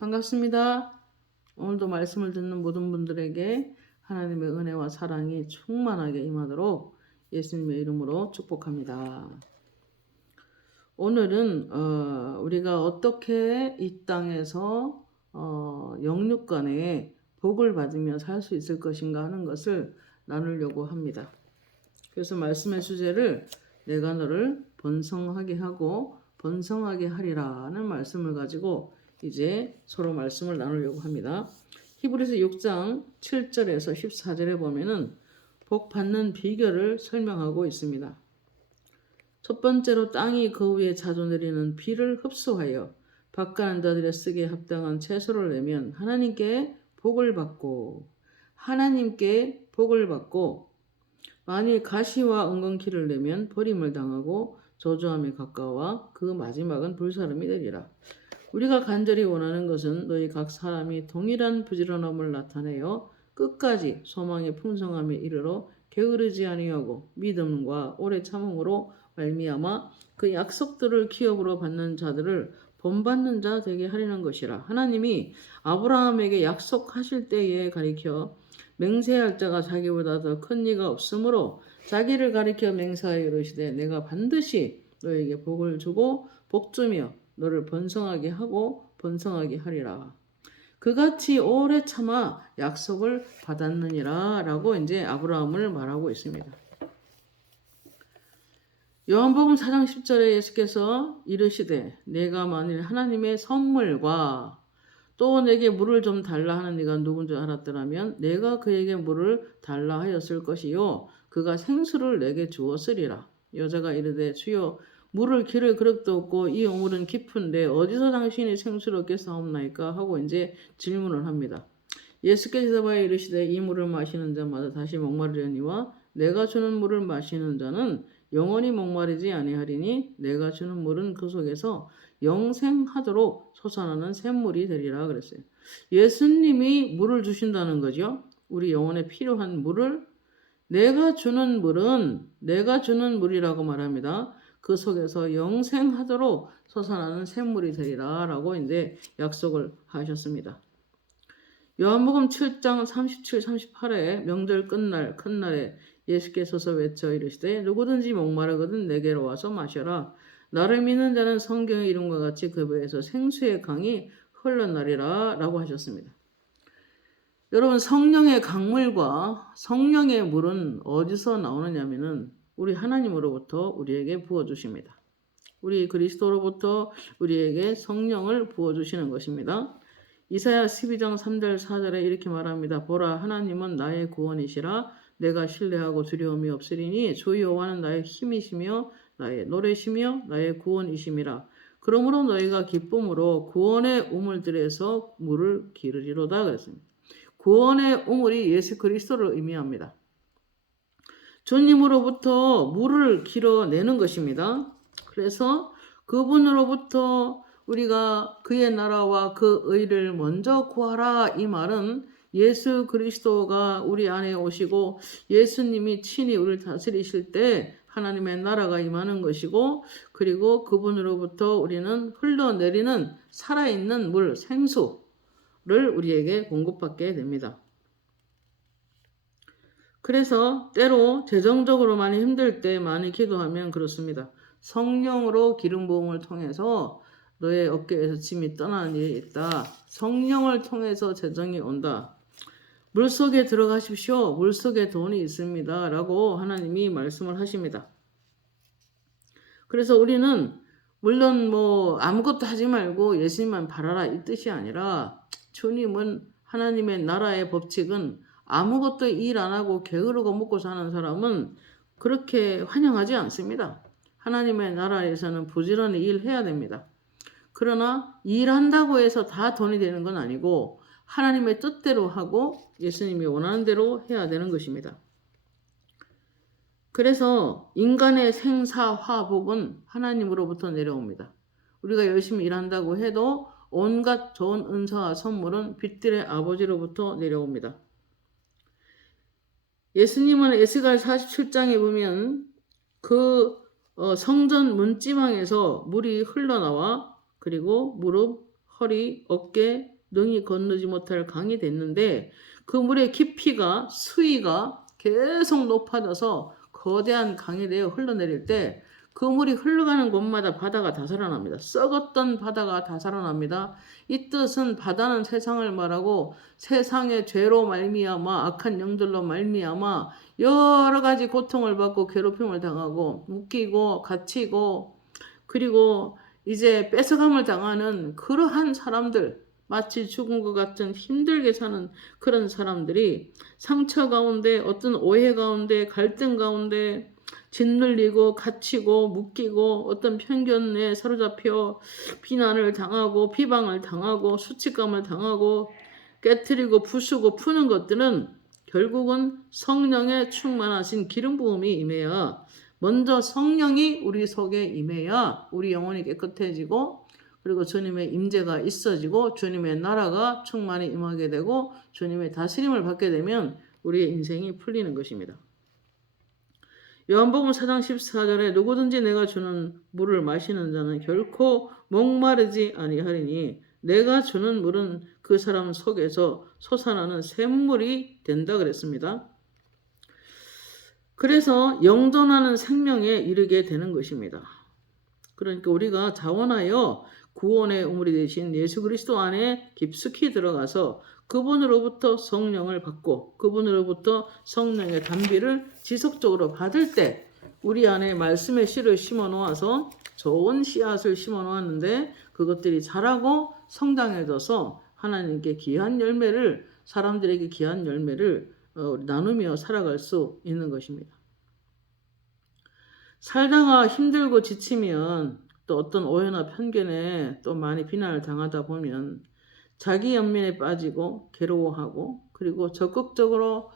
반갑습니다. 오늘도 말씀을 듣는 모든 분들에게 하나님의 은혜와 사랑이 충만하게 임하도록 예수님의 이름으로 축복합니다. 오늘은 우리가 어떻게 이 땅에서 영육간에 복을 받으며 살 수 있을 것인가 하는 것을 나누려고 합니다. 그래서 말씀의 주제를 내가 너를 번성하게 하고 번성하게 하리라는 말씀을 가지고 이제 서로 말씀을 나누려고 합니다. 히브리서 6장 7절에서 14절에 보면은 복 받는 비결을 설명하고 있습니다. 첫 번째로 땅이 그 위에 자주 내리는 비를 흡수하여 밭가는 자들의 쓰기에 합당한 채소를 내면 하나님께 복을 받고 만일 가시와 엉겅퀴를 내면 버림을 당하고 저주함에 가까워 그 마지막은 불사름이 되리라. 우리가 간절히 원하는 것은 너희 각 사람이 동일한 부지런함을 나타내어 끝까지 소망의 풍성함에 이르러 게으르지 아니하고 믿음과 오래 참음으로 말미암아 그 약속들을 기업으로 받는 자들을 본받는 자 되게 하려는 것이라. 하나님이 아브라함에게 약속하실 때에 가리켜 맹세할 자가 자기보다 더 큰 이가 없으므로 자기를 가리켜 맹세하여 이르시되 내가 반드시 너에게 복을 주고 복주며 너를 번성하게 하고 번성하게 하리라. 그같이 오래 참아 약속을 받았느니라 라고 이제 아브라함을 말하고 있습니다. 요한복음 4장 10절에 예수께서 이르시되 내가 만일 하나님의 선물과 또 내게 물을 좀 달라 하는 네가 누군 줄 알았더라면 내가 그에게 물을 달라 하였을 것이요 그가 생수를 내게 주었으리라. 여자가 이르되 주여 물을 기를 그릇도 없고 이 우물은 깊은데 어디서 당신이 생수를 얻겠사옵나이까 하고 이제 질문을 합니다. 예수께서 대답하여 이르시되 이 물을 마시는 자마다 다시 목마르려니와 내가 주는 물을 마시는 자는 영원히 목마르지 아니하리니 내가 주는 물은 그 속에서 영생하도록 솟아나는 샘물이 되리라 그랬어요. 예수님이 물을 주신다는 거죠. 우리 영혼에 필요한 물을 내가 주는 물이라고 말합니다. 그 속에서 영생하도록 솟아나는 샘물이 되리라 라고 이제 약속을 하셨습니다. 요한복음 7장 37, 38에 명절 끝날 큰 날에 예수께서서 외쳐 이르시되 누구든지 목마르거든 내게로 와서 마셔라. 나를 믿는 자는 성경의 이름과 같이 그 배에서 생수의 강이 흘러나리라 라고 하셨습니다. 여러분 성령의 강물과 성령의 물은 어디서 나오느냐면은 우리 하나님으로부터 우리에게 부어주십니다. 우리 그리스도로부터 우리에게 성령을 부어주시는 것입니다. 이사야 12장 3절 4절에 이렇게 말합니다. 보라 하나님은 나의 구원이시라 내가 신뢰하고 두려움이 없으리니 주 여호와는 나의 힘이시며 나의 노래시며 나의 구원이심이라. 그러므로 너희가 기쁨으로 구원의 우물들에서 물을 기르리로다 그랬습니다. 구원의 우물이 예수 그리스도를 의미합니다. 주님으로부터 물을 길어내는 것입니다. 그래서 그분으로부터 우리가 그의 나라와 그 의를 먼저 구하라 이 말은 예수 그리스도가 우리 안에 오시고 예수님이 친히 우리를 다스리실 때 하나님의 나라가 임하는 것이고 그리고 그분으로부터 우리는 흘러내리는 살아있는 물 생수를 우리에게 공급받게 됩니다. 그래서 때로 재정적으로 많이 힘들 때 많이 기도하면 그렇습니다. 성령으로 기름 부음을 통해서 너의 어깨에서 짐이 떠나는 일이 있다. 성령을 통해서 재정이 온다. 물속에 들어가십시오. 물속에 돈이 있습니다. 라고 하나님이 말씀을 하십니다. 그래서 우리는 물론 아무것도 하지 말고 예수님만 바라라 이 뜻이 아니라 주님은 하나님의 나라의 법칙은 아무것도 일 안 하고 게으르고 먹고 사는 사람은 그렇게 환영하지 않습니다. 하나님의 나라에서는 부지런히 일해야 됩니다. 그러나 일한다고 해서 다 돈이 되는 건 아니고 하나님의 뜻대로 하고 예수님이 원하는 대로 해야 되는 것입니다. 그래서 인간의 생사화복은 하나님으로부터 내려옵니다. 우리가 열심히 일한다고 해도 온갖 좋은 은사와 선물은 빛들의 아버지로부터 내려옵니다. 예수님은 에스겔 47장에 보면 성전 문지방에서 물이 흘러나와 그리고 무릎, 허리, 어깨, 능히 건너지 못할 강이 됐는데 그 물의 깊이가 수위가 계속 높아져서 거대한 강이 되어 흘러내릴 때 그 물이 흘러가는 곳마다 바다가 다 살아납니다. 썩었던 바다가 다 살아납니다. 이 뜻은 바다는 세상을 말하고 세상의 죄로 말미암아 악한 영들로 말미암아 여러 가지 고통을 받고 괴롭힘을 당하고 묶이고 갇히고 그리고 이제 뺏어감을 당하는 그러한 사람들, 마치 죽은 것 같은 힘들게 사는 그런 사람들이 상처 가운데 어떤 오해 가운데 갈등 가운데 짓눌리고 갇히고 묶이고 어떤 편견에 사로잡혀 비난을 당하고 비방을 당하고 수치감을 당하고 깨트리고 부수고 푸는 것들은 결국은 성령의 충만하신 기름 부음이 임해야 먼저 성령이 우리 속에 임해야 우리 영혼이 깨끗해지고 그리고 주님의 임재가 있어지고 주님의 나라가 충만히 임하게 되고 주님의 다스림을 받게 되면 우리의 인생이 풀리는 것입니다. 요한복음 4장 14절에 누구든지 내가 주는 물을 마시는 자는 결코 목마르지 아니하리니 내가 주는 물은 그 사람 속에서 솟아나는 샘물이 된다 그랬습니다. 그래서 영존하는 생명에 이르게 되는 것입니다. 그러니까 우리가 자원하여 구원의 우물이 되신 예수 그리스도 안에 깊숙이 들어가서 그분으로부터 성령을 받고 그분으로부터 성령의 단비를 지속적으로 받을 때 우리 안에 말씀의 씨를 심어 놓아서 좋은 씨앗을 심어 놓았는데 그것들이 자라고 성장해져서 하나님께 귀한 열매를 사람들에게 귀한 열매를 나누며 살아갈 수 있는 것입니다. 살다가 힘들고 지치면 또 어떤 오해나 편견에 또 많이 비난을 당하다 보면 자기 연민에 빠지고 괴로워하고 그리고 적극적으로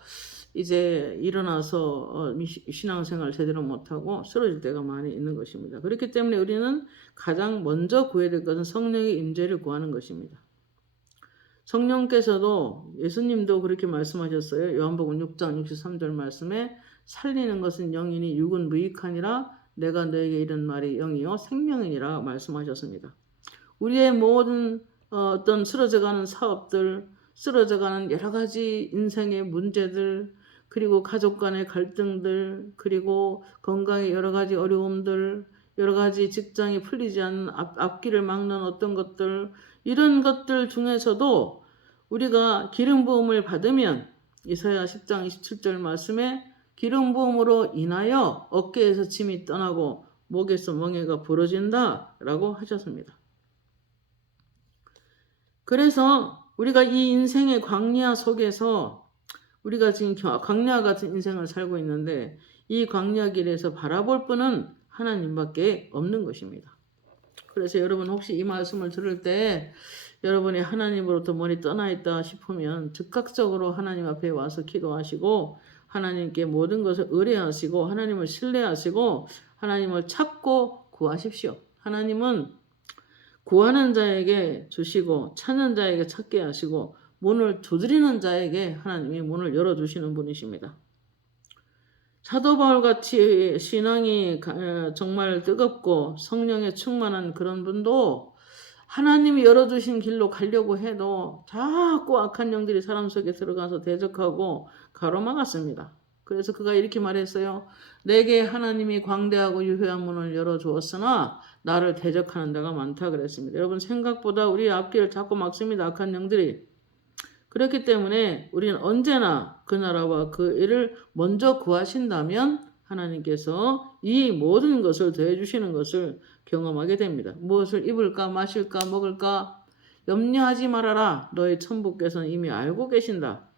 이제 일어나서 신앙생활 제대로 못하고 쓰러질 때가 많이 있는 것입니다. 그렇기 때문에 우리는 가장 먼저 구해야 될 것은 성령의 임재를 구하는 것입니다. 성령께서도 예수님도 그렇게 말씀하셨어요. 요한복음 6장 63절 말씀에 살리는 것은 영이니 육은 무익하니라 내가 너에게 이른 말이 영이요 생명이니라 말씀하셨습니다. 우리의 모든 어떤 쓰러져가는 사업들, 쓰러져가는 여러 가지 인생의 문제들, 그리고 가족 간의 갈등들, 그리고 건강의 여러 가지 어려움들, 여러 가지 직장이 풀리지 않는 앞길을 막는 어떤 것들, 이런 것들 중에서도 우리가 기름 부음을 받으면 이사야 10장 27절 말씀에 기름 부음으로 인하여 어깨에서 침이 떠나고 목에서 멍에가 부러진다 라고 하셨습니다. 그래서 우리가 이 인생의 광야 속에서 우리가 지금 광야 같은 인생을 살고 있는데 이 광야 길에서 바라볼 분은 하나님밖에 없는 것입니다. 그래서 여러분 혹시 이 말씀을 들을 때 여러분이 하나님으로부터 멀리 떠나 있다 싶으면 즉각적으로 하나님 앞에 와서 기도하시고 하나님께 모든 것을 의뢰하시고 하나님을 신뢰하시고 하나님을 찾고 구하십시오. 하나님은 구하는 자에게 주시고 찾는 자에게 찾게 하시고 문을 두드리는 자에게 하나님이 문을 열어주시는 분이십니다. 사도 바울같이 신앙이 정말 뜨겁고 성령에 충만한 그런 분도 하나님이 열어주신 길로 가려고 해도 자꾸 악한 영들이 사람 속에 들어가서 대적하고 가로막았습니다. 그래서 그가 이렇게 말했어요. 내게 하나님이 광대하고 유효한 문을 열어주었으나 나를 대적하는 자가 많다 그랬습니다. 여러분 생각보다 우리 앞길을 자꾸 막습니다. 악한 영들이. 그렇기 때문에 우리는 언제나 그 나라와 그 일을 먼저 구하신다면 하나님께서 이 모든 것을 더해주시는 것을 경험하게 됩니다. 무엇을 입을까 마실까 먹을까 염려하지 말아라. 너희 천부께서는 이미 알고 계신다.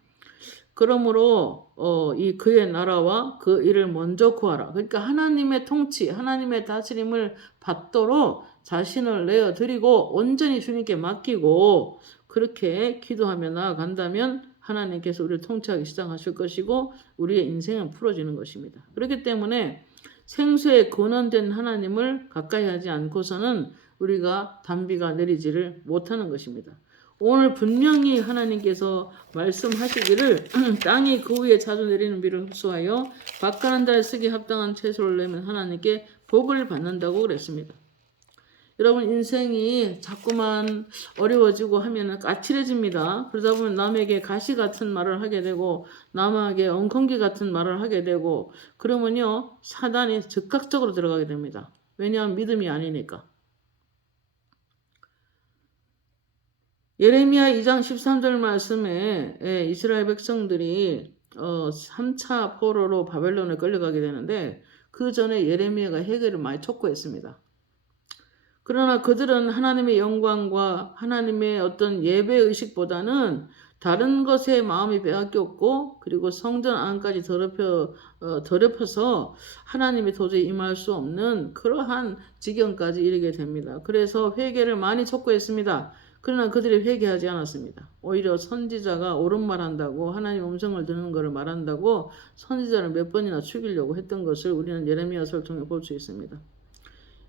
그러므로 이 그의 나라와 그 일을 먼저 구하라. 그러니까 하나님의 통치, 하나님의 다스림을 받도록 자신을 내어드리고 온전히 주님께 맡기고 그렇게 기도하며 나아간다면 하나님께서 우리를 통치하기 시작하실 것이고 우리의 인생은 풀어지는 것입니다. 그렇기 때문에 생수에 근원된 하나님을 가까이 하지 않고서는 우리가 단비가 내리지를 못하는 것입니다. 오늘 분명히 하나님께서 말씀하시기를 땅이 그 위에 자주 내리는 비를 흡수하여 밭가는 자에 쓰기 합당한 채소를 내면 하나님께 복을 받는다고 그랬습니다. 여러분 인생이 자꾸만 어려워지고 하면 까칠해집니다. 그러다 보면 남에게 가시 같은 말을 하게 되고 남에게 엉겅기 같은 말을 하게 되고 그러면요 사단이 즉각적으로 들어가게 됩니다. 왜냐하면 믿음이 아니니까. 예레미야 2장 13절 말씀에 이스라엘 백성들이 3차 포로로 바벨론에 끌려가게 되는데 그 전에 예레미야가 회개를 많이 촉구했습니다. 그러나 그들은 하나님의 영광과 하나님의 어떤 예배의식보다는 다른 것에 마음이 빼앗겼고 그리고 성전 안까지 더럽혀서 하나님이 도저히 임할 수 없는 그러한 지경까지 이르게 됩니다. 그래서 회개를 많이 촉구했습니다. 그러나 그들이 회개하지 않았습니다. 오히려 선지자가 옳은 말 한다고 하나님 음성을 듣는 것을 말한다고 선지자를 몇 번이나 죽이려고 했던 것을 우리는 예레미야서를 통해 볼 수 있습니다.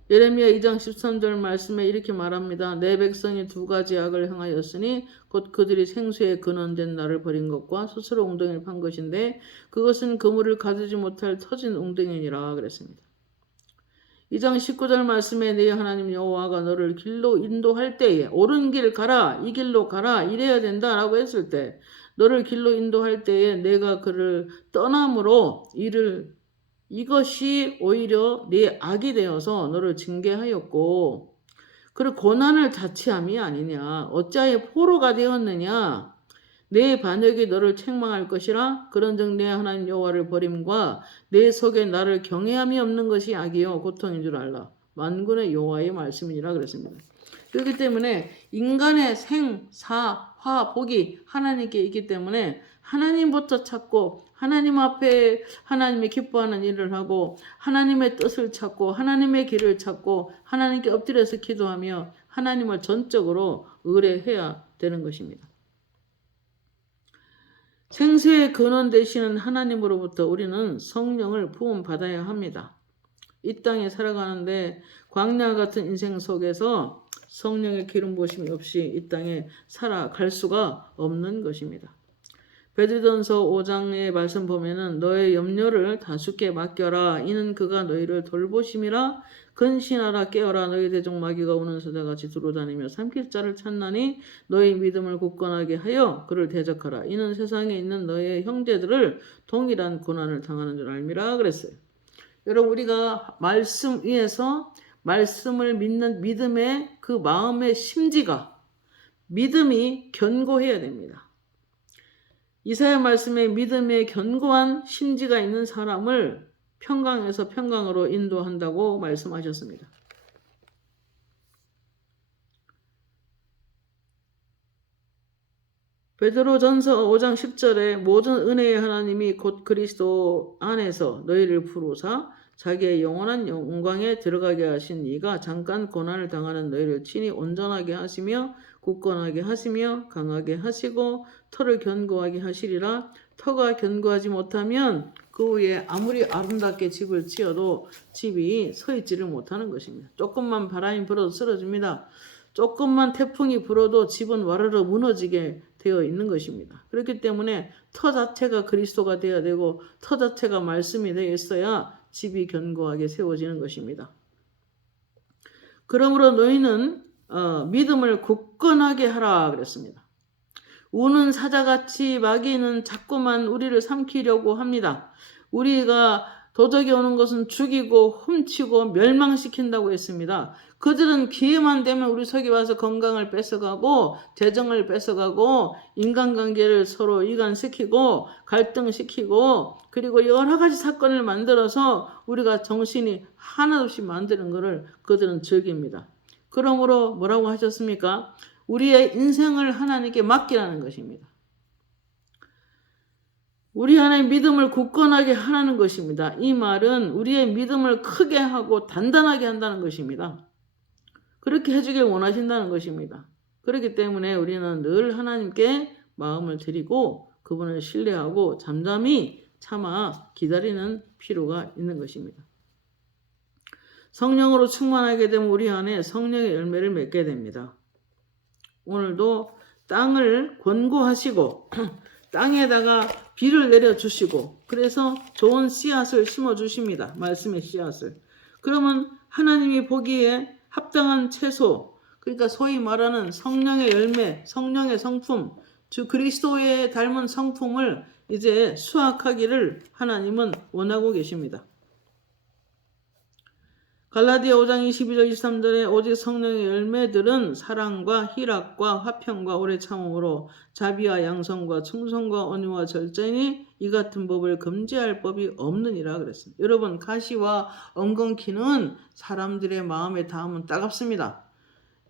예레미야 2장 13절 말씀에 이렇게 말합니다. 내 백성이 두 가지 악을 행하였으니 곧 그들이 생수에 근원된 나를 버린 것과 스스로 웅덩이를 판 것인데 그것은 그물을 가두지 못할 터진 웅덩이니라 그랬습니다. 2장 19절 말씀에 네 하나님 여호와가 너를 길로 인도할 때에 옳은 길 가라 이 길로 가라 이래야 된다라고 했을 때 너를 길로 인도할 때에 내가 그를 떠남으로 이것이 오히려 네 악이 되어서 너를 징계하였고 그리고 고난을 자취함이 아니냐 어찌하여 포로가 되었느냐 내 반역이 너를 책망할 것이라 그런즉 내 하나님 여호와를 버림과 내 속에 나를 경외함이 없는 것이 악이요 고통인 줄 알라 만군의 여호와의 말씀이니라 그랬습니다. 그렇기 때문에 인간의 생, 사, 화, 복이 하나님께 있기 때문에 하나님부터 찾고 하나님 앞에 하나님이 기뻐하는 일을 하고 하나님의 뜻을 찾고 하나님의 길을 찾고 하나님께 엎드려서 기도하며 하나님을 전적으로 의뢰해야 되는 것입니다. 생수의 근원 되시는 하나님으로부터 우리는 성령을 부음받아야 합니다. 이 땅에 살아가는데 광야 같은 인생 속에서 성령의 기름 부으심이 없이 이 땅에 살아갈 수가 없는 것입니다. 베드로전서 5장의 말씀 보면은 너의 염려를 다수께 맡겨라 이는 그가 너희를 돌보심이라 근신하라 깨어라 너희 대적 마귀가 오는 서자같이 두루다니며 삼킬 자를 찾나니 너희 믿음을 굳건하게 하여 그를 대적하라 이는 세상에 있는 너의 형제들을 동일한 고난을 당하는 줄 알미라 그랬어요. 여러분 우리가 말씀 위에서 말씀을 믿는 믿음의 그 마음의 심지가 믿음이 견고해야 됩니다. 이사야 말씀에 믿음의 견고한 심지가 있는 사람을 평강에서 평강으로 인도한다고 말씀하셨습니다. 베드로전서 5장 10절에 모든 은혜의 하나님이 곧 그리스도 안에서 너희를 부르사 자기의 영원한 영광에 들어가게 하신 이가 잠깐 고난을 당하는 너희를 친히 온전하게 하시며 굳건하게 하시며 강하게 하시고 터를 견고하게 하시리라. 터가 견고하지 못하면 그 위에 아무리 아름답게 집을 지어도 집이 서 있지를 못하는 것입니다. 조금만 바람이 불어도 쓰러집니다. 조금만 태풍이 불어도 집은 와르르 무너지게 되어 있는 것입니다. 그렇기 때문에 터 자체가 그리스도가 되어야 되고 터 자체가 말씀이 되어 있어야 집이 견고하게 세워지는 것입니다. 그러므로 너희는 믿음을 굳건하게 하라 그랬습니다. 우는 사자같이 마귀는 자꾸만 우리를 삼키려고 합니다. 우리가 도적이 오는 것은 죽이고 훔치고 멸망시킨다고 했습니다. 그들은 기회만 되면 우리 속에 와서 건강을 뺏어가고 재정을 뺏어가고 인간관계를 서로 이간시키고 갈등시키고 그리고 여러 가지 사건을 만들어서 우리가 정신이 하나도 없이 만드는 것을 그들은 즐깁니다. 그러므로 뭐라고 하셨습니까? 우리의 인생을 하나님께 맡기라는 것입니다. 우리 안에 믿음을 굳건하게 하라는 것입니다. 이 말은 우리의 믿음을 크게 하고 단단하게 한다는 것입니다. 그렇게 해주길 원하신다는 것입니다. 그렇기 때문에 우리는 늘 하나님께 마음을 드리고 그분을 신뢰하고 잠잠히 참아 기다리는 필요가 있는 것입니다. 성령으로 충만하게 되면 우리 안에 성령의 열매를 맺게 됩니다. 오늘도 땅을 권고하시고 땅에다가 비를 내려주시고 그래서 좋은 씨앗을 심어주십니다. 말씀의 씨앗을. 그러면 하나님이 보기에 합당한 채소, 그러니까 소위 말하는 성령의 열매, 성령의 성품, 주 그리스도의 닮은 성품을 이제 수확하기를 하나님은 원하고 계십니다. 갈라디아 5장 22절 23절에 오직 성령의 열매들은 사랑과 희락과 화평과 오래 참음으로 자비와 양성과 충성과 온유와 절제니 이 같은 법을 금지할 법이 없느니라 그랬습니다. 여러분, 가시와 엉겅퀴는 사람들의 마음에 닿으면 따갑습니다.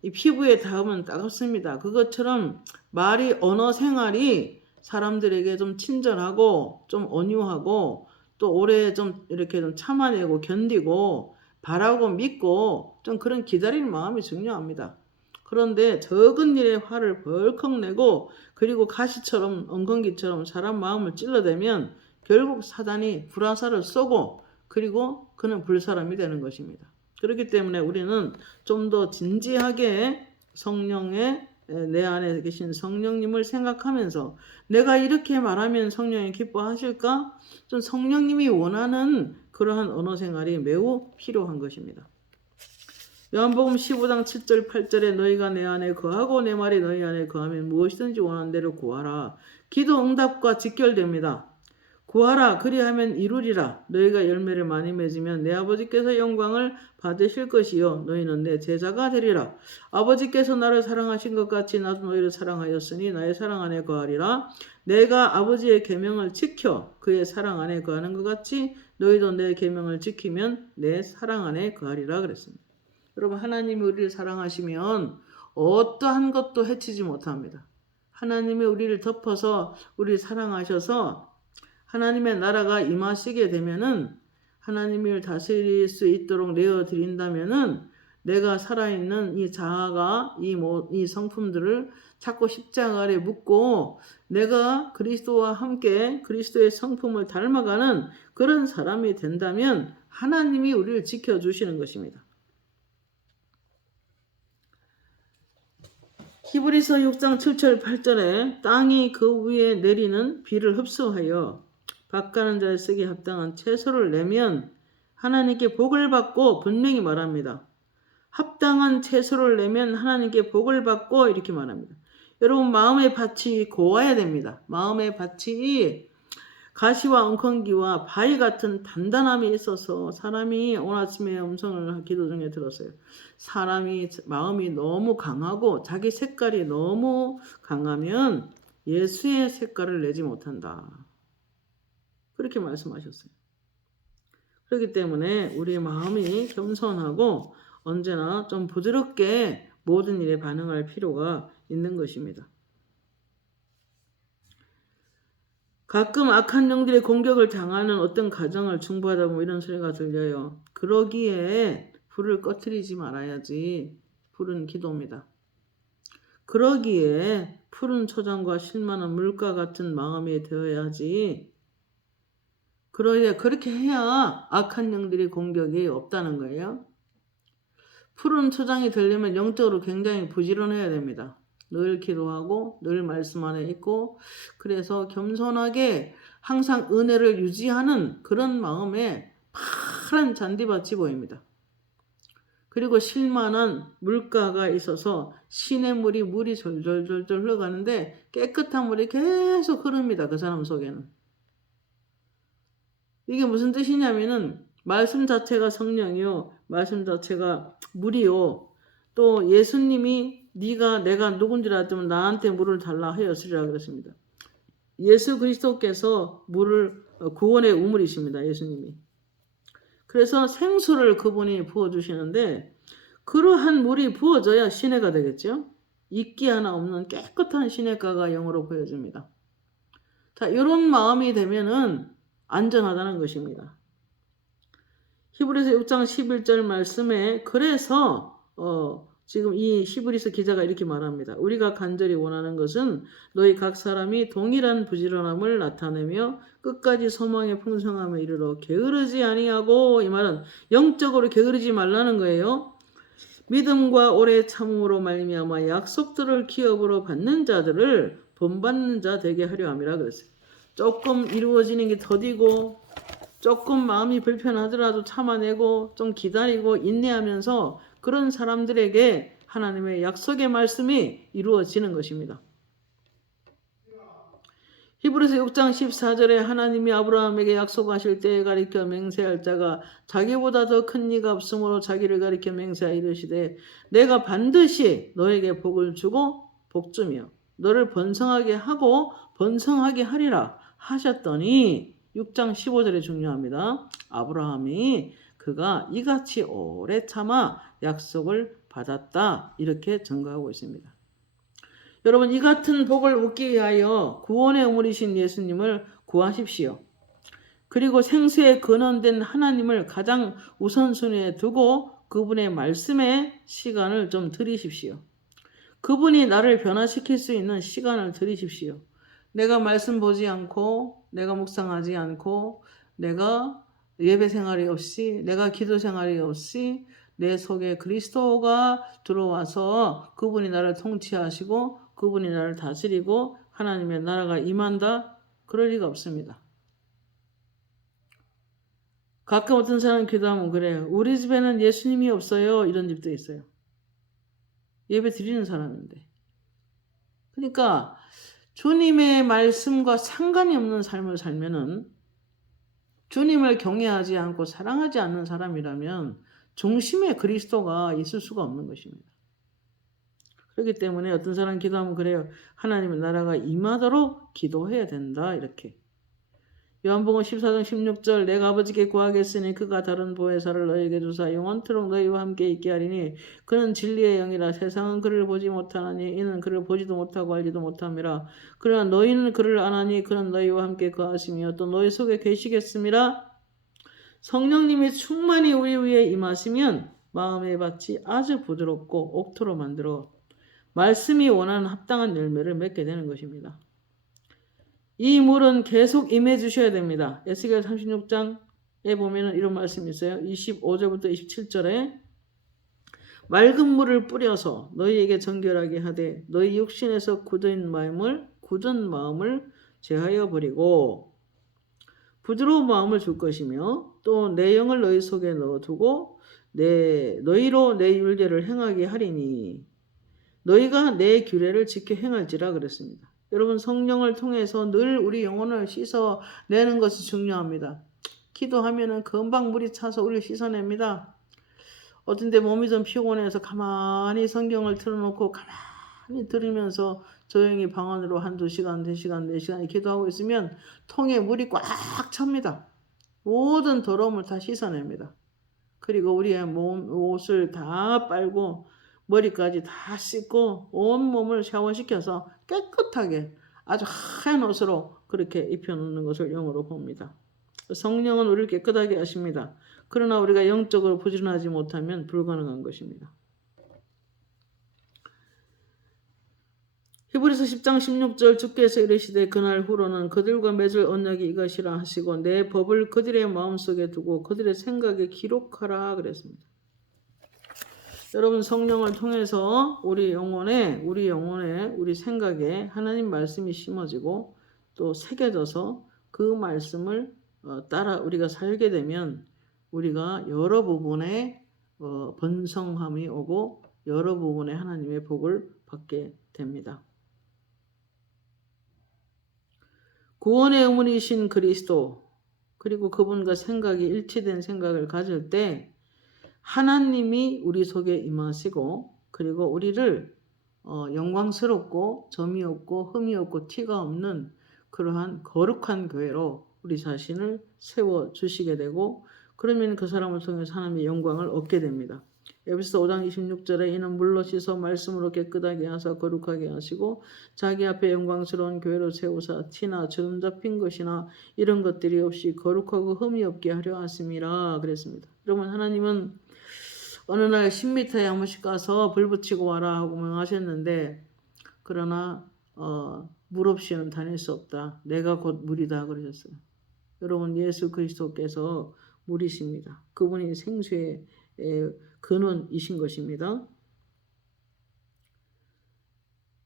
이 피부에 닿으면 따갑습니다. 그것처럼 말이, 언어 생활이 사람들에게 좀 친절하고 좀 온유하고 또 오래 좀 이렇게 좀 참아내고 견디고 바라고 믿고 좀 그런 기다리는 마음이 중요합니다. 그런데 적은 일에 화를 벌컥 내고 그리고 가시처럼 엉겅퀴처럼 사람 마음을 찔러대면 결국 사단이 불화살을 쏘고 그리고 그는 불사람이 되는 것입니다. 그렇기 때문에 우리는 좀 더 진지하게 성령의 내 안에 계신 성령님을 생각하면서 내가 이렇게 말하면 성령이 기뻐하실까? 좀 성령님이 원하는 그러한 언어 생활이 매우 필요한 것입니다. 요한복음 15장 7절 8절에 너희가 내 안에 거하고 내 말이 너희 안에 거하면 무엇이든지 원하는 대로 구하라. 기도 응답과 직결됩니다. 구하라 그리하면 이루리라. 너희가 열매를 많이 맺으면 내 아버지께서 영광을 받으실 것이요 너희는 내 제자가 되리라. 아버지께서 나를 사랑하신 것 같이 나도 너희를 사랑하였으니 나의 사랑 안에 거하리라. 내가 아버지의 계명을 지켜 그의 사랑 안에 거하는 것 같이 너희도 내 계명을 지키면 내 사랑 안에 거하리라 그랬습니다. 여러분, 하나님이 우리를 사랑하시면 어떠한 것도 해치지 못합니다. 하나님이 우리를 덮어서 우리를 사랑하셔서 하나님의 나라가 임하시게 되면은 하나님을 다스릴 수 있도록 내어드린다면은 내가 살아있는 이 자아가 이 성품들을 자꾸 십자가 아래 묻고 내가 그리스도와 함께 그리스도의 성품을 닮아가는 그런 사람이 된다면 하나님이 우리를 지켜주시는 것입니다. 히브리서 6장 7절 8절에 땅이 그 위에 내리는 비를 흡수하여 밭가는 자에 쓰기 합당한 채소를 내면 하나님께 복을 받고 분명히 말합니다. 합당한 채소를 내면 하나님께 복을 받고 이렇게 말합니다. 여러분, 마음의 밭이 고와야 됩니다. 마음의 밭이 가시와 엉겅퀴와 바위 같은 단단함이 있어서 사람이 오늘 아침에 음성을 기도 중에 들었어요. 사람이 마음이 너무 강하고 자기 색깔이 너무 강하면 예수의 색깔을 내지 못한다. 그렇게 말씀하셨어요. 그렇기 때문에 우리의 마음이 겸손하고 언제나 좀 부드럽게 모든 일에 반응할 필요가 있는 것입니다. 가끔 악한 영들의 공격을 당하는 어떤 가정을 중보하다 보면 이런 소리가 들려요. 그러기에 불을 꺼트리지 말아야지. 불은 기도입니다. 그러기에 푸른 초장과 실만한 물가 같은 마음이 되어야지. 그렇게 해야 악한 영들의 공격이 없다는 거예요. 푸른 초장이 되려면 영적으로 굉장히 부지런해야 됩니다. 늘 기도하고 늘 말씀 안에 있고 그래서 겸손하게 항상 은혜를 유지하는 그런 마음에 파란 잔디밭이 보입니다. 그리고 실만한 물가가 있어서 시냇물이 물이 졸졸졸졸 흘러가는데 깨끗한 물이 계속 흐릅니다. 그 사람 속에는. 이게 무슨 뜻이냐면은 말씀 자체가 성령이요. 말씀 자체가 물이요. 또 예수님이 내가 누군지 알았으면 나한테 물을 달라 하였으리라 그랬습니다. 예수 그리스도께서 물을 구원의 우물이십니다. 예수님이. 그래서 생수를 그분이 부어주시는데 그러한 물이 부어져야 시내가 되겠죠. 이끼 하나 없는 깨끗한 시내가가 영으로 보여집니다. 자, 이런 마음이 되면은 안전하다는 것입니다. 히브리서 6장 11절 말씀에 그래서 지금 이 히브리서 기자가 이렇게 말합니다. 우리가 간절히 원하는 것은 너희 각 사람이 동일한 부지런함을 나타내며 끝까지 소망의 풍성함에 이르러 게으르지 아니하고, 이 말은 영적으로 게으르지 말라는 거예요. 믿음과 오래 참음으로 말미암아 약속들을 기업으로 받는 자들을 본받는 자 되게 하려 함이라 그랬어요. 조금 이루어지는 게 더디고 조금 마음이 불편하더라도 참아내고 좀 기다리고 인내하면서 그런 사람들에게 하나님의 약속의 말씀이 이루어지는 것입니다. 히브리서 6장 14절에 하나님이 아브라함에게 약속하실 때에 가리켜 맹세할 자가 자기보다 더 큰 이가 없으므로 자기를 가리켜 맹세하 이르시되 내가 반드시 너에게 복을 주고 복주며 너를 번성하게 하고 번성하게 하리라 하셨더니 6장 15절에 중요합니다. 아브라함이 그가 이같이 오래 참아 약속을 받았다 이렇게 증거하고 있습니다. 여러분 이 같은 복을 얻기 위하여 구원의 우물이신 예수님을 구하십시오. 그리고 생수에 근원된 하나님을 가장 우선순위에 두고 그분의 말씀에 시간을 좀 들이십시오. 그분이 나를 변화시킬 수 있는 시간을 들이십시오. 내가 말씀 보지 않고 내가 묵상하지 않고 내가 예배 생활이 없이 내가 기도 생활이 없이 내 속에 그리스도가 들어와서 그분이 나를 통치하시고 그분이 나를 다스리고 하나님의 나라가 임한다? 그럴 리가 없습니다. 가끔 어떤 사람 기도하면 그래요. 우리 집에는 예수님이 없어요. 이런 집도 있어요. 예배 드리는 사람인데. 그러니까 주님의 말씀과 상관이 없는 삶을 살면은 주님을 경외하지 않고 사랑하지 않는 사람이라면 중심에 그리스도가 있을 수가 없는 것입니다. 그렇기 때문에 어떤 사람 기도하면 그래요. 하나님의 나라가 임하도록 기도해야 된다. 이렇게. 요한복음 14장 16절 내가 아버지께 구하겠으니 그가 다른 보혜사를 너희에게 주사 영원토록 너희와 함께 있게 하리니 그는 진리의 영이라 세상은 그를 보지 못하나니 이는 그를 보지도 못하고 알지도 못함이라. 그러나 너희는 그를 아나니 그는 너희와 함께 거하시며 또 너희 속에 계시겠음이라. 성령님이 충만히 우리 위에 임하시면 마음의 밭이 아주 부드럽고 옥토로 만들어 말씀이 원하는 합당한 열매를 맺게 되는 것입니다. 이 물은 계속 임해 주셔야 됩니다. 에스겔 36장에 보면 이런 말씀이 있어요. 25절부터 27절에 맑은 물을 뿌려서 너희에게 정결하게 하되 너희 육신에서 굳은 마음을 제하여 버리고 부드러운 마음을 줄 것이며 또 내 영을 너희 속에 넣어두고 너희로 내 율례를 행하게 하리니 너희가 내 규례를 지켜 행할지라 그랬습니다. 여러분 성령을 통해서 늘 우리 영혼을 씻어내는 것이 중요합니다. 기도하면은 금방 물이 차서 우리를 씻어냅니다. 어떤데 몸이 좀 피곤해서 가만히 성경을 틀어놓고 가만히 들으면서 조용히 방 안으로 1-2시간, 3시간, 4시간 기도하고 있으면 통에 물이 꽉 찹니다. 모든 더러움을 다 씻어냅니다. 그리고 우리의 옷을 다 빨고 머리까지 다 씻고 온몸을 샤워시켜서 깨끗하게 아주 하얀 옷으로 그렇게 입혀놓는 것을 영어로 봅니다. 성령은 우리를 깨끗하게 하십니다. 그러나 우리가 영적으로 부지런하지 못하면 불가능한 것입니다. 히브리서 10장 16절 주께서 이르시되 그날 후로는 그들과 맺을 언약이 이것이라 하시고 내 법을 그들의 마음속에 두고 그들의 생각에 기록하라 그랬습니다. 여러분 성령을 통해서 우리 영혼에 우리 생각에 하나님 말씀이 심어지고 또 새겨져서 그 말씀을 따라 우리가 살게 되면 우리가 여러 부분에 번성함이 오고 여러 부분에 하나님의 복을 받게 됩니다. 구원의 의문이신 그리스도 그리고 그분과 생각이 일치된 생각을 가질 때 하나님이 우리 속에 임하시고 그리고 우리를 영광스럽고 점이 없고 흠이 없고 티가 없는 그러한 거룩한 교회로 우리 자신을 세워주시게 되고 그러면 그 사람을 통해서 하나님의 영광을 얻게 됩니다. 에베소서 5장 26절에 이는 물로 씻어 말씀으로 깨끗하게 하사 거룩하게 하시고 자기 앞에 영광스러운 교회로 세우사 티나 주름 잡힌 것이나 이런 것들이 없이 거룩하고 흠이 없게 하려 하심이라 그랬습니다. 여러분 하나님은 어느 날 10m에 한 번씩 가서 불 붙이고 와라 하고 명하셨는데 그러나 물 없이는 다닐 수 없다. 내가 곧 물이다 그러셨어요. 여러분 예수 그리스도께서 물이십니다. 그분이 생수의 근원이신 것입니다.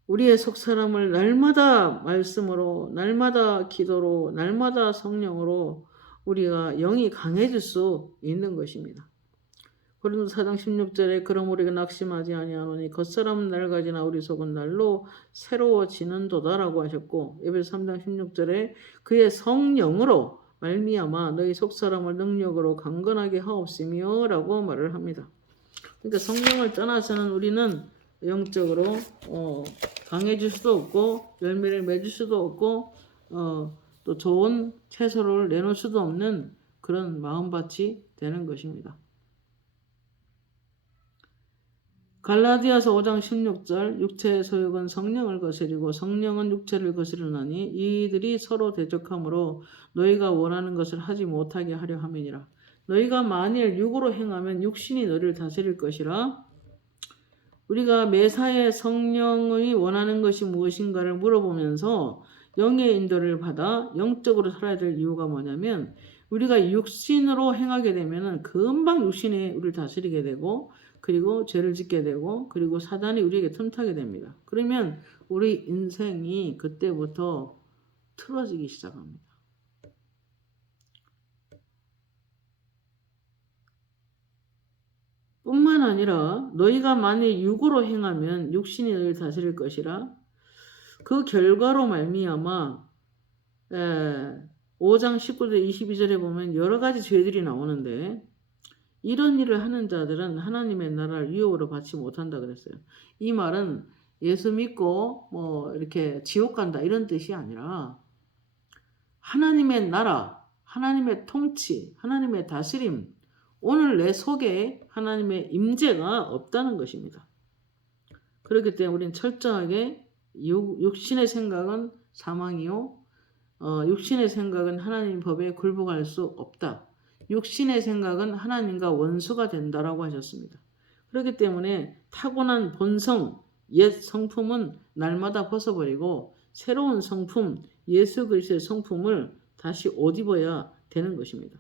우리의 속사람을 날마다 말씀으로 날마다 기도로 날마다 성령으로 우리가 영이 강해질 수 있는 것입니다. 고린도서 4장 16절에 그럼 우리가 낙심하지 아니하노니 겉사람은 낡아지나 우리 속은 날로 새로워지는도다라고 하셨고, 에베소 3장 16절에 그의 성령으로 말미암아 너희 속사람을 능력으로 강건하게 하옵시며 라고 말을 합니다. 그러니까 성령을 떠나서는 우리는 영적으로 강해질 수도 없고 열매를 맺을 수도 없고 또 좋은 채소를 내놓을 수도 없는 그런 마음밭이 되는 것입니다. 갈라디아서 5장 16절 육체의 소욕은 성령을 거스리고 성령은 육체를 거스르나니 이들이 서로 대적하므로 너희가 원하는 것을 하지 못하게 하려 함이니라. 너희가 만일 육으로 행하면 육신이 너희를 다스릴 것이라. 우리가 매사에 성령의 원하는 것이 무엇인가를 물어보면서 영의 인도를 받아 영적으로 살아야 될 이유가 뭐냐면, 우리가 육신으로 행하게 되면 금방 육신이 우리를 다스리게 되고 그리고 죄를 짓게 되고 그리고 사단이 우리에게 틈타게 됩니다. 그러면 우리 인생이 그때부터 틀어지기 시작합니다. 뿐만 아니라 너희가 만일 육으로 행하면 육신이 너희를 다스릴 것이라. 그 결과로 말미암아 5장 19절 22절에 보면 여러 가지 죄들이 나오는데, 이런 일을 하는 자들은 하나님의 나라를 유업으로 받지 못한다 그랬어요. 이 말은 예수 믿고 뭐 이렇게 지옥 간다 이런 뜻이 아니라 하나님의 나라, 하나님의 통치, 하나님의 다스림, 오늘 내 속에 하나님의 임재가 없다는 것입니다. 그렇기 때문에 우리는 철저하게 육신의 생각은 사망이요, 육신의 생각은 하나님 법에 굴복할 수 없다. 육신의 생각은 하나님과 원수가 된다라고 하셨습니다. 그렇기 때문에 타고난 본성, 옛 성품은 날마다 벗어버리고 새로운 성품, 예수 그리스도의 성품을 다시 옷 입어야 되는 것입니다.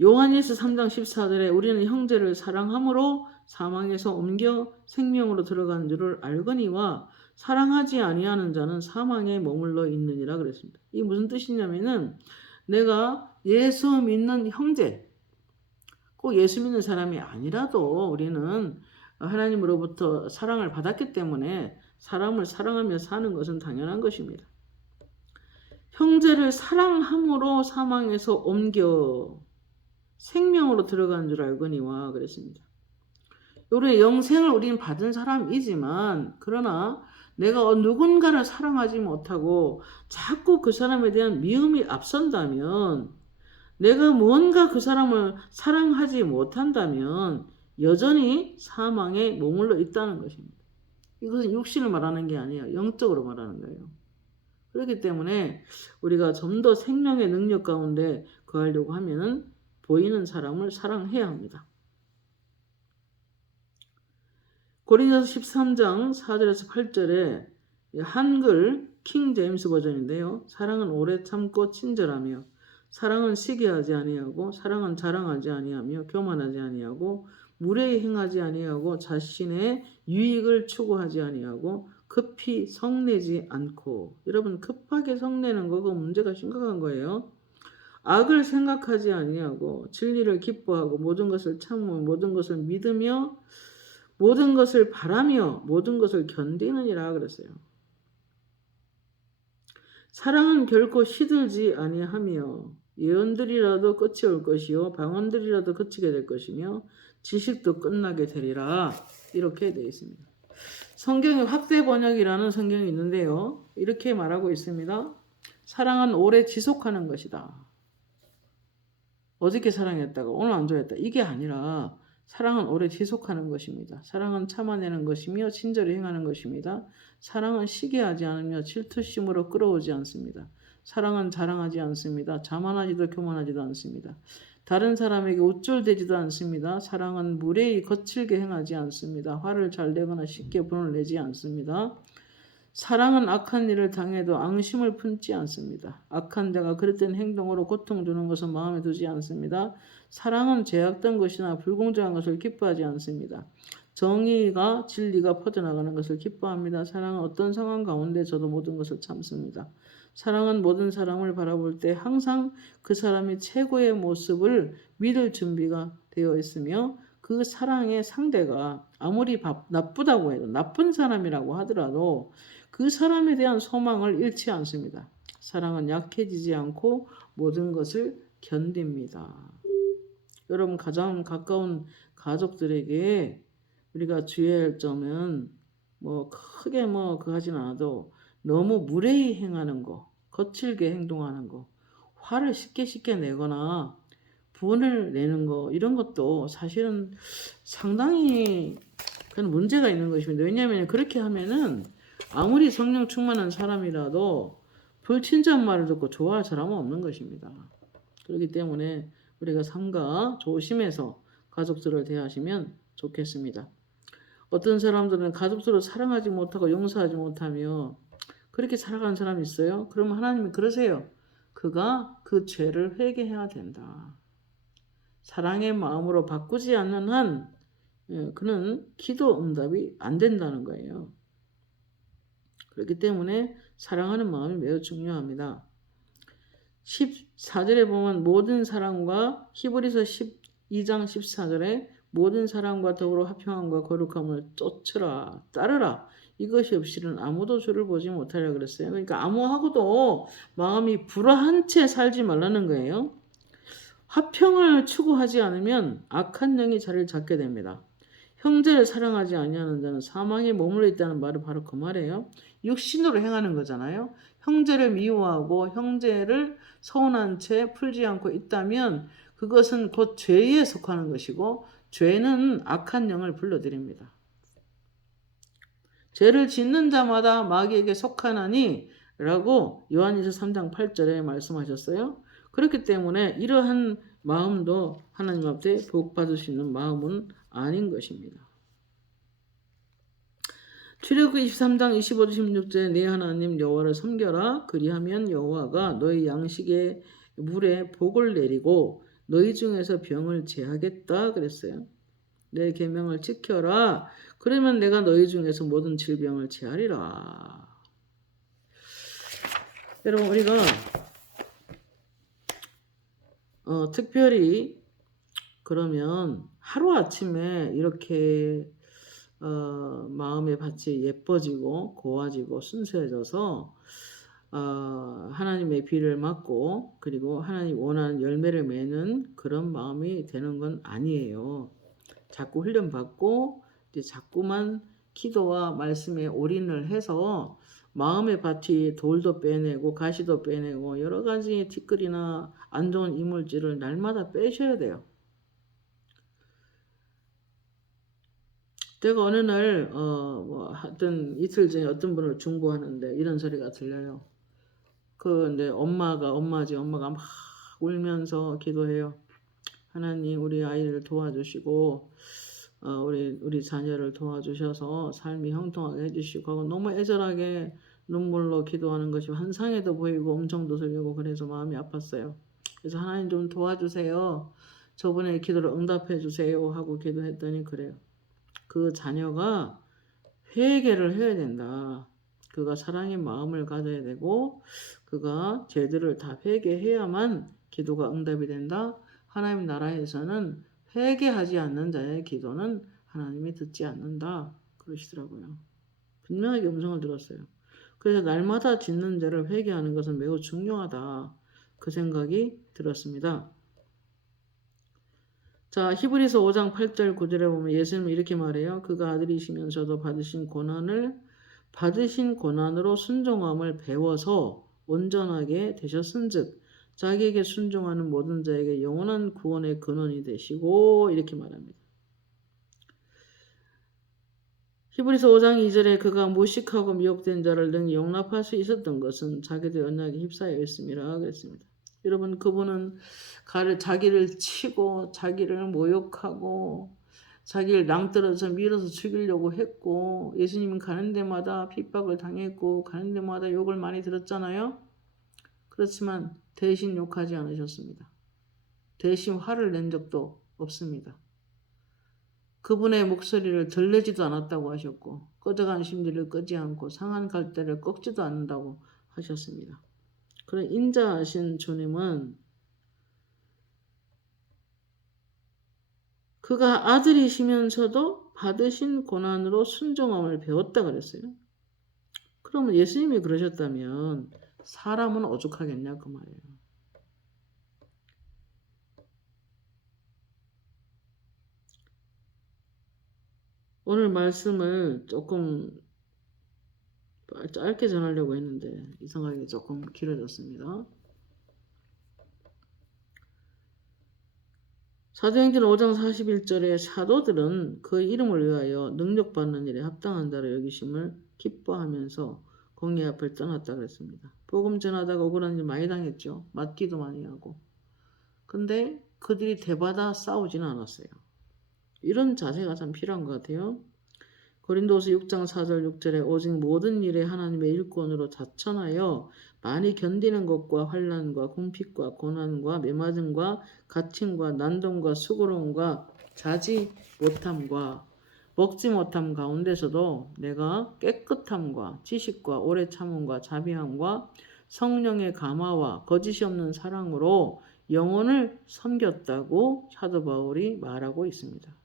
요한일서 3장 14절에 우리는 형제를 사랑함으로 사망에서 옮겨 생명으로 들어간 줄을 알거니와 사랑하지 아니하는 자는 사망에 머물러 있느니라 그랬습니다. 이게 무슨 뜻이냐면은, 내가 예수 믿는 형제, 꼭 예수 믿는 사람이 아니라도 우리는 하나님으로부터 사랑을 받았기 때문에 사람을 사랑하며 사는 것은 당연한 것입니다. 형제를 사랑함으로 사망에서 옮겨 생명으로 들어간 줄 알거니와 그랬습니다. 우리의 영생을 우리는 받은 사람이지만, 그러나 내가 누군가를 사랑하지 못하고 자꾸 그 사람에 대한 미움이 앞선다면, 내가 무언가 그 사람을 사랑하지 못한다면 여전히 사망에 머물러 있다는 것입니다. 이것은 육신을 말하는 게 아니에요. 영적으로 말하는 거예요. 그렇기 때문에 우리가 좀 더 생명의 능력 가운데 거하려고 하면 보이는 사람을 사랑해야 합니다. 고린도서 13장 4절에서 8절에 한글 킹 제임스 버전인데요. 사랑은 오래 참고 친절하며 사랑은 시기하지 아니하고 사랑은 자랑하지 아니하며 교만하지 아니하고 무례히 행하지 아니하고 자신의 유익을 추구하지 아니하고 급히 성내지 않고. 여러분, 급하게 성내는 거가 문제가 심각한 거예요. 악을 생각하지 아니하고 진리를 기뻐하고 모든 것을 참으며 모든 것을 믿으며 모든 것을 바라며 모든 것을 견디느니라 그랬어요. 사랑은 결코 시들지 아니하며 예언들이라도 끝이 올 것이요 방언들이라도 그치게 될 것이며 지식도 끝나게 되리라. 이렇게 되어 있습니다. 성경의 확대 번역이라는 성경이 있는데요. 이렇게 말하고 있습니다. 사랑은 오래 지속하는 것이다. 어저께 사랑했다가 오늘 안 좋아했다. 이게 아니라 사랑은 오래 지속하는 것입니다. 사랑은 참아내는 것이며 친절히 행하는 것입니다. 사랑은 시기하지 않으며 질투심으로 끌어오지 않습니다. 사랑은 자랑하지 않습니다. 자만하지도 교만하지도 않습니다. 다른 사람에게 우쭐대지도 않습니다. 사랑은 무례히 거칠게 행하지 않습니다. 화를 잘 내거나 쉽게 분을 내지 않습니다. 사랑은 악한 일을 당해도 앙심을 품지 않습니다. 악한 자가 그릇된 행동으로 고통 주는 것은 마음에 두지 않습니다. 사랑은 죄악된 것이나 불공정한 것을 기뻐하지 않습니다. 정의가 진리가 퍼져나가는 것을 기뻐합니다. 사랑은 어떤 상황 가운데서도 모든 것을 참습니다. 사랑은 모든 사람을 바라볼 때 항상 그 사람이 최고의 모습을 믿을 준비가 되어 있으며 그 사랑의 상대가 아무리 나쁘다고 해도 나쁜 사람이라고 하더라도 그 사람에 대한 소망을 잃지 않습니다. 사랑은 약해지지 않고 모든 것을 견딥니다. 여러분 가장 가까운 가족들에게 우리가 주의할 점은 뭐 크게 뭐 그 하진 않아도 너무 무례히 행하는 거, 거칠게 행동하는 거, 화를 쉽게 내거나 분을 내는 거 이런 것도 사실은 상당히 그런 문제가 있는 것입니다. 왜냐하면 그렇게 하면은 아무리 성령 충만한 사람이라도 불친절 말을 듣고 좋아할 사람은 없는 것입니다. 그렇기 때문에 우리가 삼가 조심해서 가족들을 대하시면 좋겠습니다. 어떤 사람들은 가족들을 사랑하지 못하고 용서하지 못하며 그렇게 살아가는 사람이 있어요. 그러면 하나님이 그러세요. 그가 그 죄를 회개해야 된다. 사랑의 마음으로 바꾸지 않는 한 그는 기도 응답이 안 된다는 거예요. 그렇기 때문에 사랑하는 마음이 매우 중요합니다. 14절에 보면 모든 사랑과 히브리서 12장 14절에 모든 사랑과 더불어 화평함과 거룩함을 쫓으라 따르라 이것이 없이는 아무도 주를 보지 못하려 그랬어요. 그러니까 아무하고도 마음이 불화한 채 살지 말라는 거예요. 화평을 추구하지 않으면 악한 영이 자리를 잡게 됩니다. 형제를 사랑하지 아니하는 자는 사망에 머물러 있다는 말은 바로 그 말이에요. 육신으로 행하는 거잖아요. 형제를 미워하고 형제를 서운한 채 풀지 않고 있다면 그것은 곧 죄에 속하는 것이고 죄는 악한 영을 불러들입니다. 죄를 짓는 자마다 마귀에게 속하나니 라고 요한일서 3장 8절에 말씀하셨어요. 그렇기 때문에 이러한 마음도 하나님 앞에 복받을 수 있는 마음은 아닌 것입니다. 출애굽기 23장 25절 16절에 네 하나님 여호와를 섬겨라 그리하면 여호와가 너희 양식의 물에 복을 내리고 너희 중에서 병을 제하겠다 그랬어요. 내 계명을 지켜라 그러면 내가 너희 중에서 모든 질병을 제하리라. 여러분 우리가 특별히 그러면 하루아침에 이렇게 마음의 밭이 예뻐지고 고와지고 순수해져서 하나님의 비를 맞고 그리고 하나님 원하는 열매를 맺는 그런 마음이 되는 건 아니에요. 자꾸 훈련받고 이제 자꾸만 기도와 말씀에 올인을 해서 마음의 밭이 돌도 빼내고 가시도 빼내고 여러 가지 티끌이나 안 좋은 이물질을 날마다 빼셔야 돼요. 제가 어느 날 뭐 하여튼 이틀 전에 어떤 분을 중보하는데 이런 소리가 들려요. 근데 엄마가 막 울면서 기도해요. 하나님 우리 아이를 도와주시고 우리 자녀를 도와주셔서 삶이 형통하게 해주시고 하고 너무 애절하게 눈물로 기도하는 것이 환상에도 보이고 음성도 들리고 그래서 마음이 아팠어요. 그래서 하나님 좀 도와주세요. 저번에 기도를 응답해 주세요 하고 기도했더니 그래요. 그 자녀가 회개를 해야 된다. 그가 사랑의 마음을 가져야 되고 그가 죄들을 다 회개해야만 기도가 응답이 된다. 하나님 나라에서는 회개하지 않는 자의 기도는 하나님이 듣지 않는다. 그러시더라고요. 분명하게 음성을 들었어요. 그래서 날마다 짓는 죄를 회개하는 것은 매우 중요하다. 그 생각이 들었습니다. 자, 히브리서 5장 8절 9절에 보면 예수님은 이렇게 말해요. 그가 아들이시면서도 받으신 고난으로 순종함을 배워서 온전하게 되셨은즉 자기에게 순종하는 모든 자에게 영원한 구원의 근원이 되시고 이렇게 말합니다. 히브리서 5장 2절에 그가 무식하고 미혹된 자를 능히 용납할 수 있었던 것은 자기도 연약에 휩싸여 있음이라 그랬습니다. 여러분 그분은 자기를 치고 자기를 모욕하고 자기를 낭떠러져 밀어서 죽이려고 했고 예수님은 가는 데마다 핍박을 당했고 가는 데마다 욕을 많이 들었잖아요. 그렇지만 대신 욕하지 않으셨습니다. 대신 화를 낸 적도 없습니다. 그분의 목소리를 들리지도 않았다고 하셨고 꺼져간 심지를 끄지 않고 상한 갈대를 꺾지도 않는다고 하셨습니다. 그런 인자하신 주님은 그가 아들이시면서도 받으신 고난으로 순종함을 배웠다 그랬어요. 그러면 예수님이 그러셨다면 사람은 오죽하겠냐 그 말이에요. 오늘 말씀을 조금 짧게 전하려고 했는데 이상하게 조금 길어졌습니다. 사도행전 5장 41절에 사도들은 그 이름을 위하여 능력받는 일에 합당한 자로 여기심을 기뻐하면서 공회 앞을 떠났다 그랬습니다. 복음 전하다가 억울한 일 많이 당했죠. 맞기도 많이 하고. 근데 그들이 대받아 싸우지는 않았어요. 이런 자세가 참 필요한 것 같아요. 고린도서 6장 4절 6절에 오직 모든 일에 하나님의 일꾼으로 자천하여 많이 견디는 것과 환난과 궁핍과 고난과 매맞음과 갇힘과 난동과 수고로움과 자지 못함과 먹지 못함 가운데서도 내가 깨끗함과 지식과 오래 참음과 자비함과 성령의 감화와 거짓이 없는 사랑으로 영혼을 섬겼다고 사도 바울이 말하고 있습니다.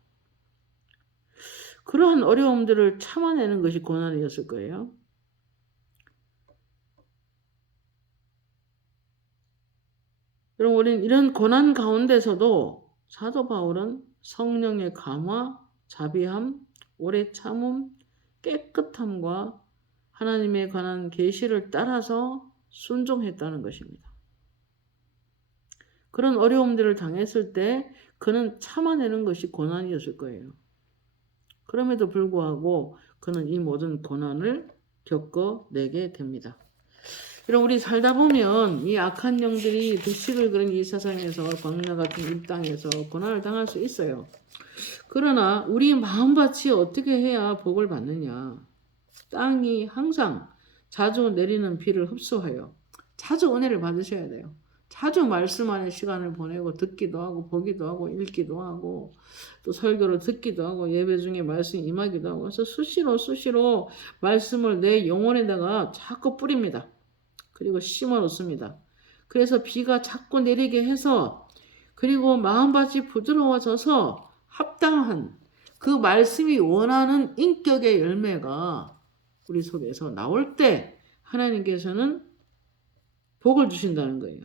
그러한 어려움들을 참아내는 것이 고난이었을 거예요. 그럼 우리는 이런 고난 가운데서도 사도 바울은 성령의 감화, 자비함, 오래 참음, 깨끗함과 하나님에 관한 계시를 따라서 순종했다는 것입니다. 그런 어려움들을 당했을 때 그는 참아내는 것이 고난이었을 거예요. 그럼에도 불구하고 그는 이 모든 고난을 겪어내게 됩니다. 그럼 우리 살다 보면 이 악한 영들이 불식을 그런 이 세상에서 광야 같은 이 땅에서 고난을 당할 수 있어요. 그러나 우리 마음밭이 어떻게 해야 복을 받느냐. 땅이 항상 자주 내리는 비를 흡수하여 자주 은혜를 받으셔야 돼요. 자주 말씀하는 시간을 보내고 듣기도 하고 보기도 하고 읽기도 하고 또 설교를 듣기도 하고 예배 중에 말씀이 임하기도 하고 그래서 수시로 말씀을 내 영혼에다가 자꾸 뿌립니다. 그리고 심어 놓습니다. 그래서 비가 자꾸 내리게 해서 그리고 마음밭이 부드러워져서 합당한 그 말씀이 원하는 인격의 열매가 우리 속에서 나올 때 하나님께서는 복을 주신다는 거예요.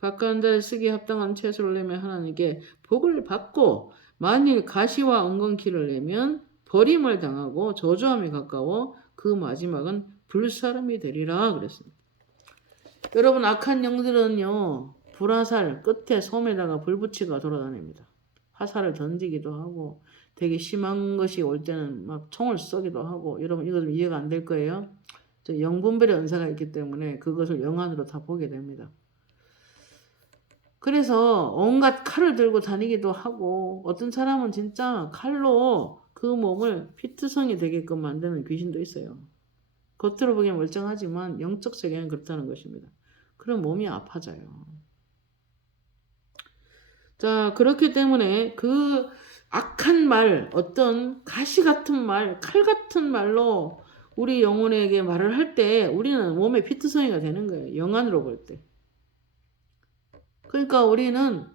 바깥 자를 쓰기에 합당한 채소를 내면 하나님께 복을 받고 만일 가시와 엉겅퀴를 내면 버림을 당하고 저주함에 가까워 그 마지막은 불사름이 되리라 그랬습니다. 여러분 악한 영들은요 불화살 끝에 솜에다가 불붙이가 돌아다닙니다. 화살을 던지기도 하고 되게 심한 것이 올 때는 막 총을 쏘기도 하고 여러분 이거 좀 이해가 안 될 거예요. 저 영분별의 은사가 있기 때문에 그것을 영안으로 다 보게 됩니다. 그래서 온갖 칼을 들고 다니기도 하고 어떤 사람은 진짜 칼로 그 몸을 피투성이 되게끔 만드는 귀신도 있어요. 겉으로 보기엔 멀쩡하지만 영적 세계는 그렇다는 것입니다. 그럼 몸이 아파져요. 자, 그렇기 때문에 그 악한 말, 어떤 가시 같은 말, 칼 같은 말로 우리 영혼에게 말을 할 때 우리는 몸에 피투성이가 되는 거예요. 영안으로 볼 때. 그러니까 우리는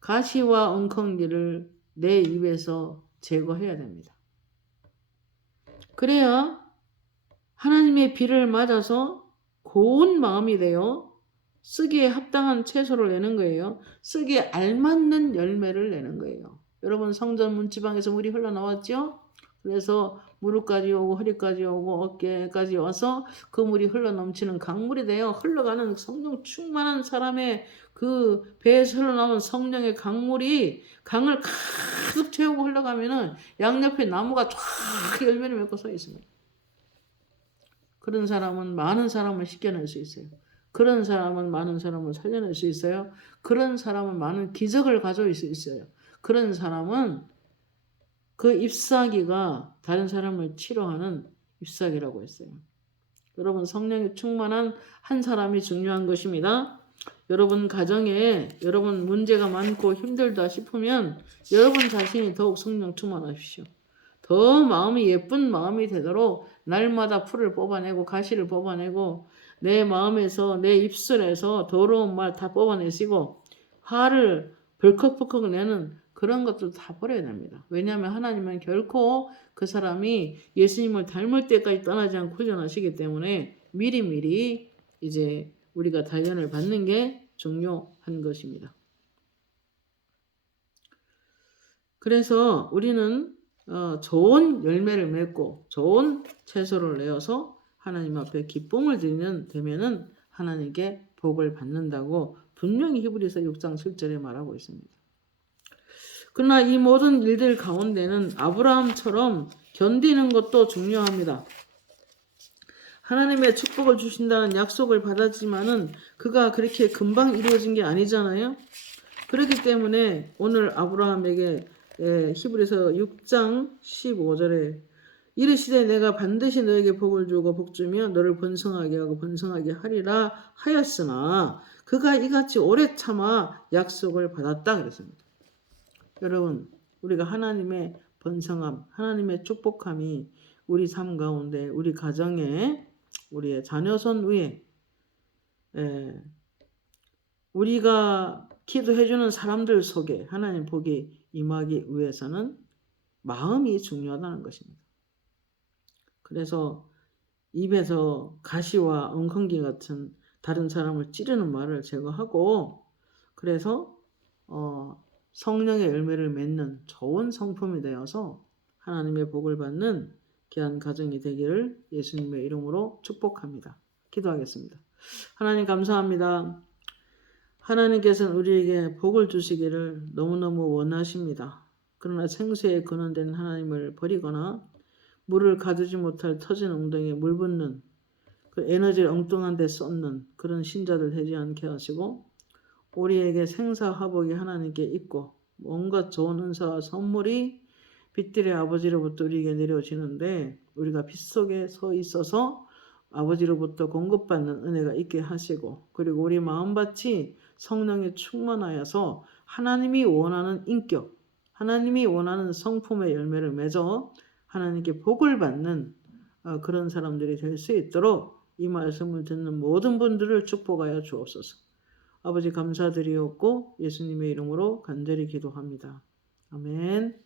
가시와 엉겅기를 내 입에서 제거해야 됩니다. 그래야 하나님의 비를 맞아서 고운 마음이 되어 쓰기에 합당한 채소를 내는 거예요. 쓰기에 알맞는 열매를 내는 거예요. 여러분 성전 문지방에서 물이 흘러나왔죠? 그래서 무릎까지 오고 허리까지 오고 어깨까지 와서 그 물이 흘러넘치는 강물이 되어 흘러가는 성령 충만한 사람의 그 배에서 흘러나온 성령의 강물이 강을 가득 채우고 흘러가면은 양옆에 나무가 쫙 열매를 맺고 서 있습니다. 그런 사람은 많은 사람을 씻겨낼 수 있어요. 그런 사람은 많은 사람을 살려낼 수 있어요. 그런 사람은 많은 기적을 가져올 수 있어요. 그런 사람은 그 잎사귀가 다른 사람을 치료하는 잎사귀라고 했어요. 여러분 성령이 충만한 한 사람이 중요한 것입니다. 여러분 가정에 여러분 문제가 많고 힘들다 싶으면 여러분 자신이 더욱 성령 충만하십시오. 더 마음이 예쁜 마음이 되도록 날마다 풀을 뽑아내고 가시를 뽑아내고 내 마음에서 내 입술에서 더러운 말 다 뽑아내시고 화를 벌컥벌컥 내는 그런 것도 다 버려야 됩니다. 왜냐하면 하나님은 결코 그 사람이 예수님을 닮을 때까지 떠나지 않고 구원하시기 때문에 미리미리 이제 우리가 단련을 받는 게 중요한 것입니다. 그래서 우리는 좋은 열매를 맺고 좋은 채소를 내어서 하나님 앞에 기쁨을 드리는 되면은 하나님께 복을 받는다고 분명히 히브리서 6장 7절에 말하고 있습니다. 그러나 이 모든 일들 가운데는 아브라함처럼 견디는 것도 중요합니다. 하나님의 축복을 주신다는 약속을 받았지만은 그가 그렇게 금방 이루어진 게 아니잖아요. 그렇기 때문에 오늘 아브라함에게 히브리서 6장 15절에 이르시되 내가 반드시 너에게 복을 주고 복주며 너를 번성하게 하고 번성하게 하리라 하였으나 그가 이같이 오래 참아 약속을 받았다 그랬습니다. 여러분 우리가 하나님의 번성함 하나님의 축복함이 우리 삶 가운데 우리 가정에 우리의 자녀손 위에 우리가 기도해주는 사람들 속에 하나님 복이 임하기 위해서는 마음이 중요하다는 것입니다. 그래서 입에서 가시와 엉겅기 같은 다른 사람을 찌르는 말을 제거하고 그래서 성령의 열매를 맺는 좋은 성품이 되어서 하나님의 복을 받는 귀한 가정이 되기를 예수님의 이름으로 축복합니다. 기도하겠습니다. 하나님 감사합니다. 하나님께서는 우리에게 복을 주시기를 너무너무 원하십니다. 그러나 생수에 근원된 하나님을 버리거나 물을 가두지 못할 터진 엉덩이에 물 붓는 그 에너지를 엉뚱한 데 쏟는 그런 신자들 되지 않게 하시고 우리에게 생사화복이 하나님께 있고 온갖 좋은 은사와 선물이 빛들의 아버지로부터 우리에게 내려오시는데 우리가 빛 속에 서 있어서 아버지로부터 공급받는 은혜가 있게 하시고 그리고 우리 마음밭이 성령에 충만하여서 하나님이 원하는 인격, 하나님이 원하는 성품의 열매를 맺어 하나님께 복을 받는 그런 사람들이 될 수 있도록 이 말씀을 듣는 모든 분들을 축복하여 주옵소서. 아버지 감사드리옵고 예수님의 이름으로 간절히 기도합니다. 아멘.